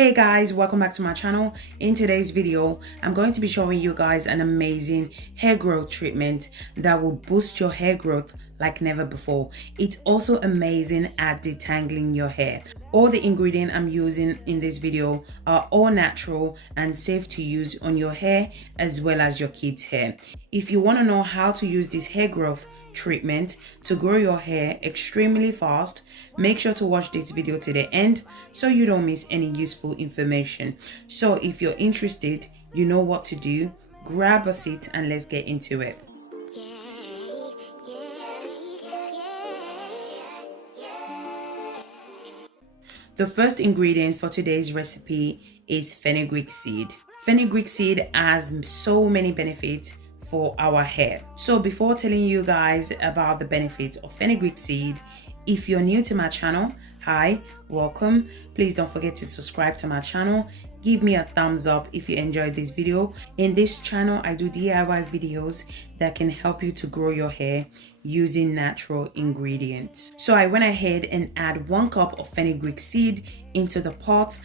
Hey guys, welcome back to my channel. In today's video, I'm going to be showing you guys an amazing hair growth treatment that will boost your hair growth like never before. It's also amazing at detangling your hair. All the ingredients I'm using in this video are all natural and safe to use on your hair as well as your kids' hair. If you want to know how to use this hair growth treatment to grow your hair extremely fast, make sure to watch this video to the end so you don't miss any useful information. So if you're interested, you know what to do. Grab a seat and let's get into it. The first ingredient for today's recipe is fenugreek seed. Fenugreek seed has so many benefits for our hair. So before telling you guys about the benefits of fenugreek seed, if you're new to my channel, hi, welcome. Please don't forget to subscribe to my channel. Give me a thumbs up if you enjoyed this video. In this channel, I do DIY videos that can help you to grow your hair using natural ingredients. So I went ahead and add 1 cup of fenugreek seed into the pot.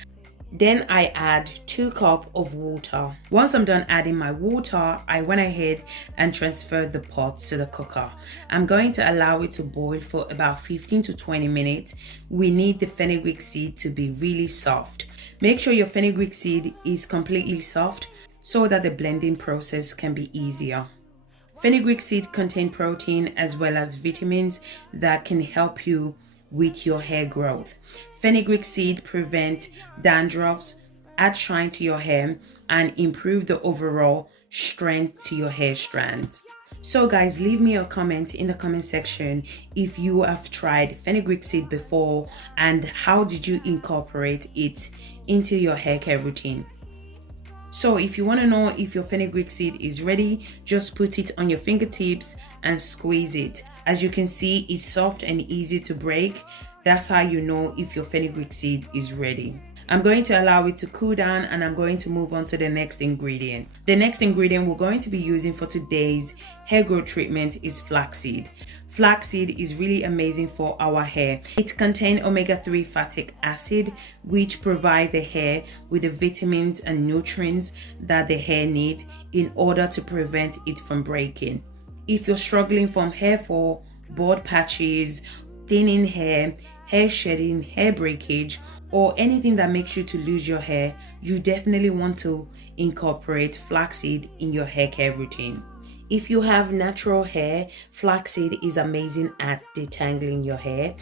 Then I add 2 cups of water. Once I'm done adding my water, I went ahead and transferred the pot to the cooker. I'm going to allow it to boil for about 15 to 20 minutes. We need the fenugreek seed to be really soft. Make sure your fenugreek seed is completely soft so that the blending process can be easier. Fenugreek seed contain protein as well as vitamins that can help you with your hair growth. Fenugreek seed prevent dandruffs, add shine to your hair, and improve the overall strength to your hair strand. So guys, leave me a comment in the comment section if you have tried fenugreek seed before and how did you incorporate it into your hair care routine. So if you want to know if your fenugreek seed is ready, just put it on your fingertips and squeeze it. As you can see, it's soft and easy to break. That's how you know if your fenugreek seed is ready. I'm going to allow it to cool down and I'm going to move on to the next ingredient. The next ingredient we're going to be using for today's hair growth treatment is flaxseed. Flaxseed is really amazing for our hair. It contains omega-3 fatty acid, which provide the hair with the vitamins and nutrients that the hair needs in order to prevent it from breaking. If you're struggling from hair fall, bald patches, thinning hair, hair shedding, hair breakage, or anything that makes you to lose your hair, you definitely want to incorporate flaxseed in your hair care routine. If you have natural hair, flaxseed is amazing at detangling your hair.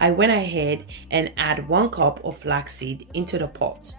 I went ahead and add 1 cup of flaxseed into the pot.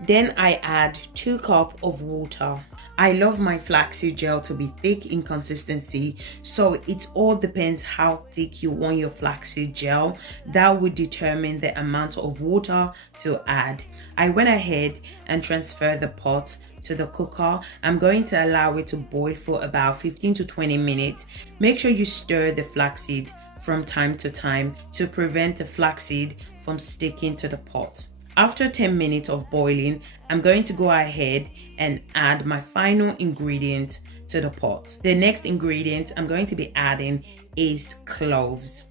Then I add 2 cups of water. I love my flaxseed gel to be thick in consistency, so it all depends how thick you want your flaxseed gel. That would determine the amount of water to add. I went ahead and transferred the pot to the cooker. I'm going to allow it to boil for about 15 to 20 minutes. Make sure you stir the flaxseed from time to time to prevent the flaxseed from sticking to the pot. After 10 minutes of boiling, I'm going to go ahead and add my final ingredient to the pot. The next ingredient I'm going to be adding is cloves.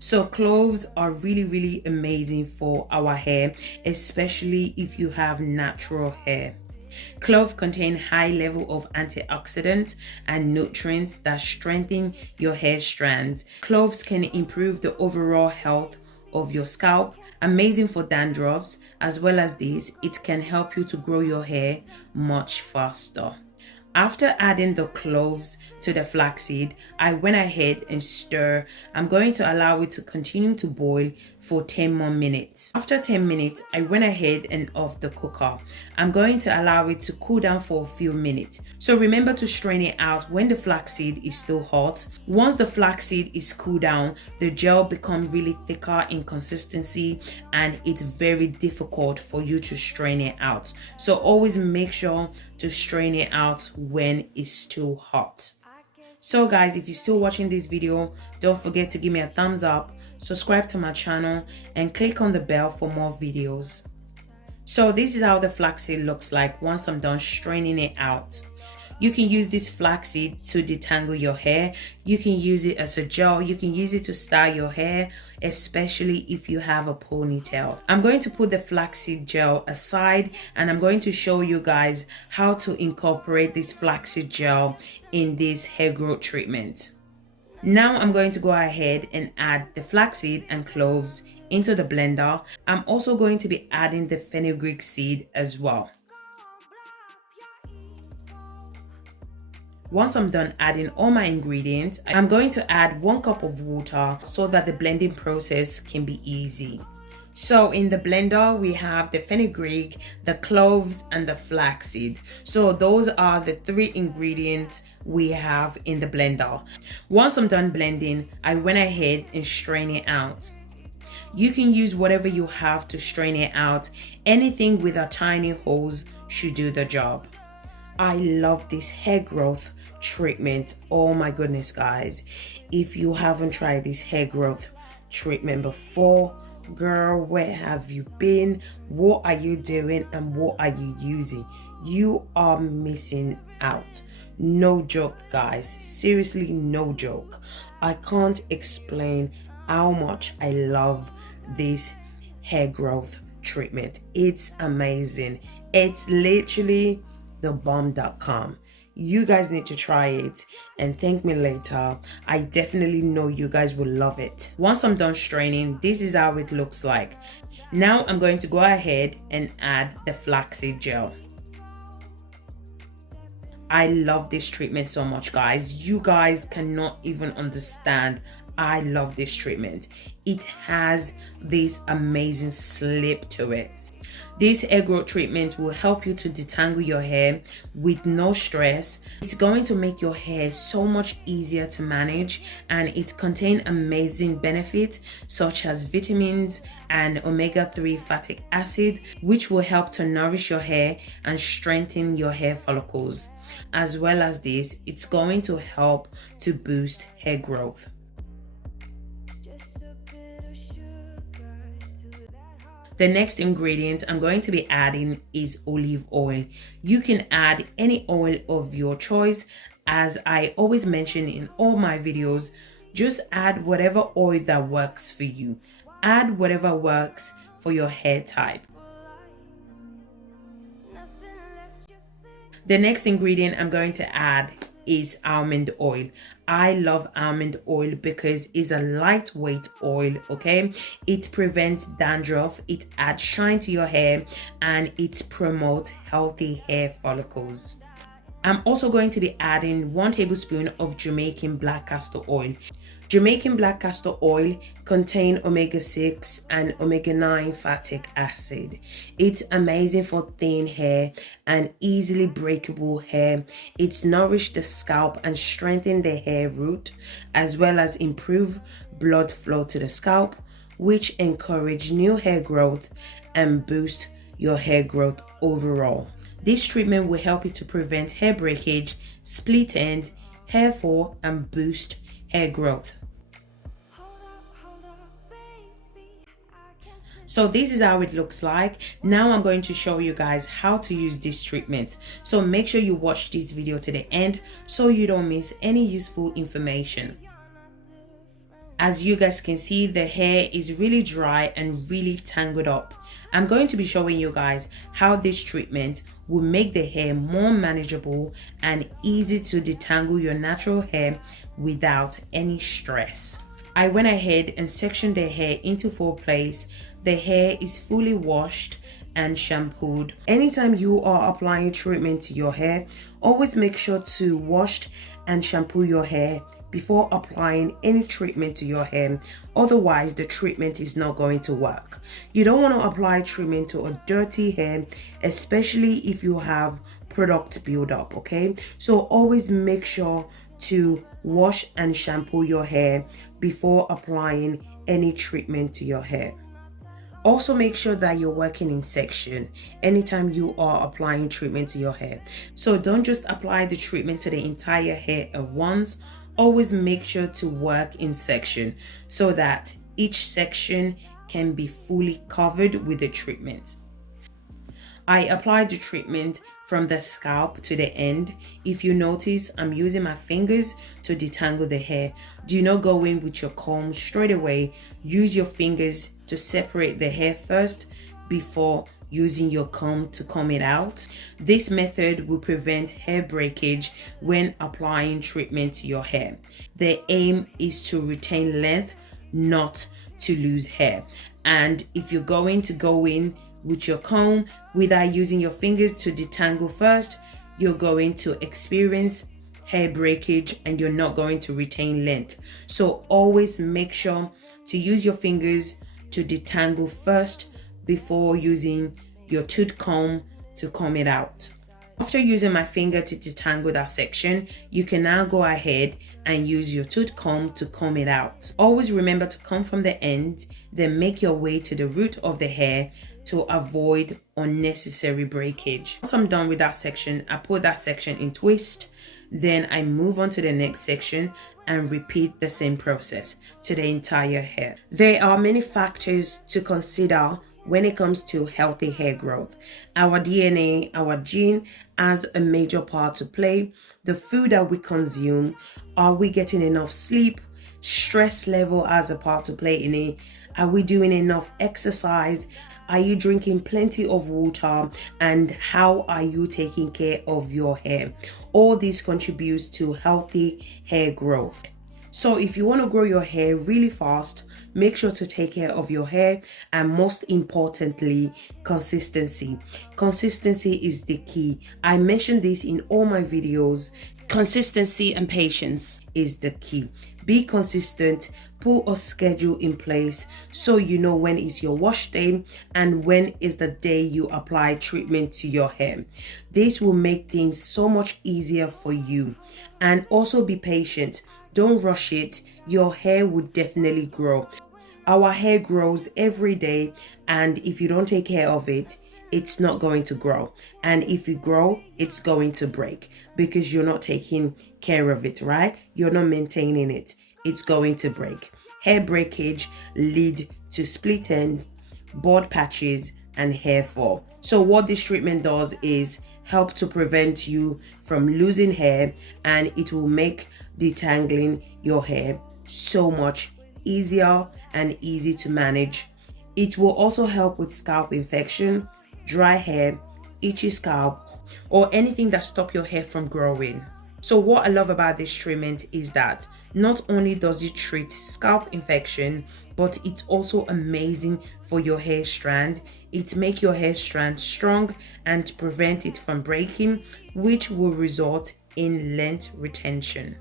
So cloves are really amazing for our hair, especially if you have natural hair. Clove contain high level of antioxidants and nutrients that strengthen your hair strands. Cloves can improve the overall health of your scalp, amazing for dandruffs. As well as this, it can help you to grow your hair much faster. After adding the cloves to the flaxseed, I went ahead and stir. I'm going to allow it to continue to boil for 10 more minutes. After 10 minutes, I went ahead and off the cooker. I'm going to allow it to cool down for a few minutes. So remember to strain it out when the flaxseed is still hot. Once the flaxseed is cooled down, the gel becomes really thicker in consistency and it's very difficult for you to strain it out. So always make sure to strain it out when it's still hot. So guys, if you're still watching this video, don't forget to give me a thumbs up, subscribe to my channel, and click on the bell for more videos. So this is how the flaxseed looks like once I'm done straining it out. You can use this flaxseed to detangle your hair. You can use it as a gel. You can use it to style your hair, especially if you have a ponytail. I'm going to put the flaxseed gel aside and I'm going to show you guys how to incorporate this flaxseed gel in this hair growth treatment. Now I'm going to go ahead and add the flaxseed and cloves into the blender. I'm also going to be adding the fenugreek seed as well. Once I'm done adding all my ingredients, I'm going to add 1 cup of water so that the blending process can be easy. So in the blender, we have the fenugreek, the cloves, and the flaxseed. So those are the 3 ingredients we have in the blender. Once I'm done blending, I went ahead and strained it out. You can use whatever you have to strain it out. Anything with a tiny hose should do the job. I love this hair growth treatment. Oh my goodness, guys. If you haven't tried this hair growth treatment before, girl, where have you been? What are you doing and what are you using? You are missing out. No joke, guys. Seriously, no joke. I can't explain how much I love this hair growth treatment. It's amazing. It's literally the bomb.com. You guys need to try it and thank me later. I definitely know you guys will love it. Once I'm done straining, this is how it looks like. Now I'm going to go ahead and add the flaxseed gel. I love this treatment so much, guys. You guys cannot even understand. I love this treatment. It has this amazing slip to it. This hair growth treatment will help you to detangle your hair with no stress. It's going to make your hair so much easier to manage, and it contains amazing benefits such as vitamins and omega-3 fatty acid, which will help to nourish your hair and strengthen your hair follicles. As well as this, it's going to help to boost hair growth. The next ingredient I'm going to be adding is olive oil. You can add any oil of your choice. As I always mention in all my videos, just add whatever oil that works for you. Add whatever works for your hair type. The next ingredient I'm going to add is almond oil. I love almond oil because it's a lightweight oil, okay? It prevents dandruff, it adds shine to your hair, and it promotes healthy hair follicles. I'm also going to be adding 1 tablespoon of Jamaican black castor oil. Jamaican black castor oil contains omega-6 and omega-9 fatty acid. It's amazing for thin hair and easily breakable hair. It's nourished the scalp and strengthened the hair root, as well as improve blood flow to the scalp, which encourage new hair growth and boost your hair growth overall. This treatment will help you to prevent hair breakage, split end, hair fall, and boost hair growth. So this is how it looks like. Now I'm going to show you guys how to use this treatment. So make sure you watch this video to the end so you don't miss any useful information. As you guys can see, the hair is really dry and really tangled up. I'm going to be showing you guys how this treatment will make the hair more manageable and easy to detangle your natural hair without any stress. I went ahead and sectioned the hair into 4 places. The hair is fully washed and shampooed. Anytime you are applying treatment to your hair, always make sure to wash and shampoo your hair before applying any treatment to your hair. Otherwise, the treatment is not going to work. You don't want to apply treatment to a dirty hair, especially if you have product buildup, okay? So always make sure to wash and shampoo your hair before applying any treatment to your hair. Also make sure that you're working in section anytime you are applying treatment to your hair. So don't just apply the treatment to the entire hair at once. Always make sure to work in section so that each section can be fully covered with the treatment. I applied the treatment from the scalp to the end. If you notice, I'm using my fingers to detangle the hair. Do not go in with your comb straight away. Use your fingers to separate the hair first before using your comb to comb it out. This method will prevent hair breakage when applying treatment to your hair. The aim is to retain length, not to lose hair. And if you're going to go in with your comb without using your fingers to detangle first, you're going to experience hair breakage and you're not going to retain length. So always make sure to use your fingers to detangle first before using your tooth comb to comb it out. After using my finger to detangle that section, you can now go ahead and use your tooth comb to comb it out. Always remember to comb from the end, then make your way to the root of the hair to avoid unnecessary breakage. Once I'm done with that section, I put that section in twist. Then I move on to the next section and repeat the same process to the entire hair. There are many factors to consider when it comes to healthy hair growth. Our DNA, our gene has a major part to play. The food that we consume, are we getting enough sleep? Stress level has a part to play in it. Are we doing enough exercise? Are you drinking plenty of water? And how are you taking care of your hair? All this contributes to healthy hair growth. So if you want to grow your hair really fast, make sure to take care of your hair, and most importantly, consistency. Consistency is the key. I mentioned this in all my videos. Consistency and patience is the key. Be consistent, put a schedule in place so you know when is your wash day and when is the day you apply treatment to your hair. This will make things so much easier for you. And also be patient. Don't rush it. Your hair will definitely grow. Our hair grows every day, and if you don't take care of it, it's not going to grow. And if you grow, it's going to break because you're not taking care of it, right? You're not maintaining it. It's going to break. Hair breakage lead to split end, bald patches, and hair fall. So what this treatment does is help to prevent you from losing hair, and it will make detangling your hair so much easier and easy to manage. It will also help with scalp infection, dry hair, itchy scalp, or anything that stops your hair from growing. So what I love about this treatment is that not only does it treat scalp infection, but it's also amazing for your hair strand. It makes your hair strand strong and prevent it from breaking, which will result in length retention.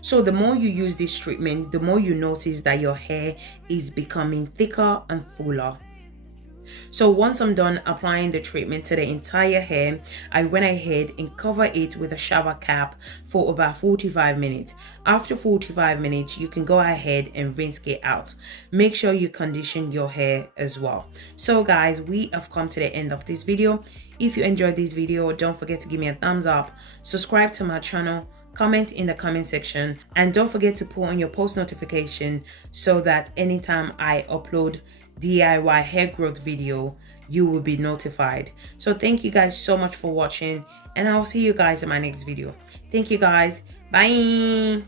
So the more you use this treatment, the more you notice that your hair is becoming thicker and fuller. So once I'm done applying the treatment to the entire hair, I went ahead and covered it with a shower cap for about 45 minutes. After 45 minutes, you can go ahead and rinse it out. Make sure you condition your hair as well. So guys, we have come to the end of this video. If you enjoyed this video, don't forget to give me a thumbs up, subscribe to my channel, comment in the comment section, and don't forget to put on your post notification so that anytime I upload DIY hair growth video, you will be notified. So thank you guys so much for watching, and I'll see you guys in my next video. Thank you guys. Bye.